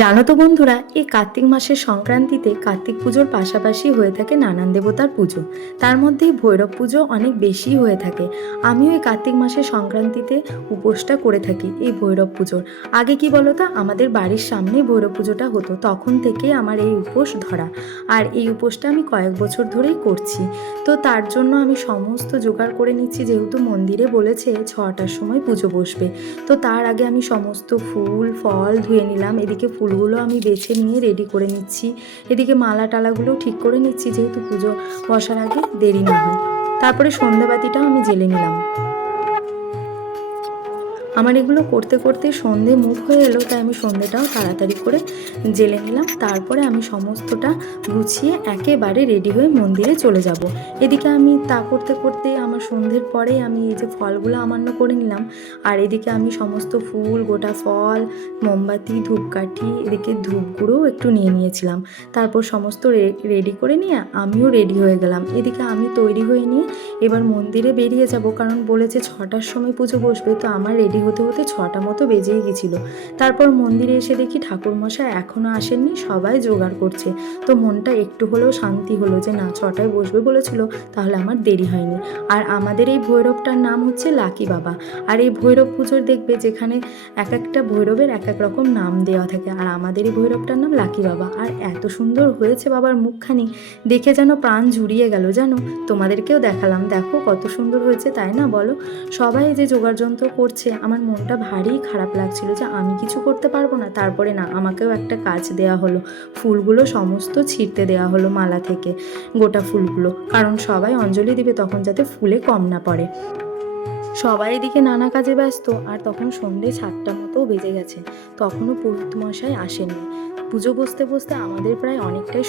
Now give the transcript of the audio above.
জানো তো বন্ধুরা, এই কার্তিক মাসের সংক্রান্তিতে কার্তিক পুজোর পাশাপাশি হয়ে থাকে নানান দেবতার পুজো। তার মধ্যেই ভৈরব পুজো অনেক বেশি হয়ে থাকে। আমিও এই কার্তিক মাসের সংক্রান্তিতে উপোসটা করে থাকি এই ভৈরব পুজোর। আগে কি বলো তো, আমাদের বাড়ির সামনেই ভৈরব পুজোটা হতো, তখন থেকেই আমার এই উপোস ধরা। আর এই উপোসটা আমি কয়েক বছর ধরেই করছি। তো তার জন্য আমি সমস্ত জোগাড় করে নিচ্ছি, যেহেতু মন্দিরে বলেছে 6টার সময় পুজো বসবে। তো তার আগে আমি সমস্ত ফুল ফল ধুয়ে নিলাম, এদিকে ফুলগুলো আমি বেছে নিয়ে রেডি করে নিচ্ছি, এদিকে মালা টালাগুলো ঠিক করে নিচ্ছি, যেহেতু পুজো বসার আগে দেরি না হয়। তারপরে সন্ধ্যাবাতিটাও আমি জ্বেলে নিলাম। আমার এগুলো করতে করতে সন্ধে মুখ হয়ে এলো, তাই আমি সন্ধেটাও তাড়াতাড়ি করে জেলে নিলাম। তারপরে আমি সমস্তটা গুছিয়ে একেবারে রেডি হয়ে মন্দিরে চলে যাব। এদিকে আমি তা করতে করতে আমার সন্ধ্যের পরেই আমি এই যে ফলগুলো আমান্য করে নিলাম, আর এদিকে আমি সমস্ত ফুল, গোটা ফল, মোমবাতি, ধূপকাঠি, এদিকে ধূপগুঁড়োও একটু নিয়ে নিয়েছিলাম। তারপর সমস্ত রেডি করে নিয়ে আমিও রেডি হয়ে গেলাম। এদিকে আমি তৈরি হয়ে নিয়ে এবার মন্দিরে বেরিয়ে যাব, কারণ বলেছে 6টার সময় পুজো বসবে। তো আমার রেডি হতে হতে 6টা মতো বেজেই গেছিলো। তারপর মন্দিরে এসে দেখি ঠাকুরমশাই এখনও আসেননি, সবাই জোগাড় করছে। তো মনটা একটু হলেও শান্তি হলো যে না, 6টায় বসবে বলেছিল, তাহলে আমার দেরি হয়নি। আর আমাদের এই ভৈরবটার নাম হচ্ছে লাকি বাবা। আর এই ভৈরব পুজোর দেখবে যেখানে এক একটা ভৈরবের এক এক রকম নাম দেওয়া থাকে, আর আমাদের এই ভৈরবটার নাম লাকি বাবা। আর এত সুন্দর হয়েছে বাবার মুখখানি, দেখে যেন প্রাণ জুড়িয়ে গেল। জানো, তোমাদেরকেও দেখালাম, দেখো কত সুন্দর হয়েছে, তাই না বলো? সবাই যে জোগাড় যন্ত্র করছে, আমার মনটা ভারী খারাপ লাগছিল যে আমি কিছু করতে পারবো না। তারপরে না, আমাকেও একটা কাজ দেয়া হলো, ফুলগুলো সমস্ত ছিঁড়তে দেওয়া হলো মালা থেকে, গোটা ফুলগুলো, কারণ সবাই অঞ্জলি দিবে, তখন যাতে ফুলে কম না পড়ে। সবাই এদিকে নানা কাজে ব্যস্ত, আর তখন সন্ধ্যে 7টা মতো বেজে গেছে, তখনও পুরোহিত মশাই আসেননি। পুজো বসতে বসতে আমাদের প্রায় অনেকটাই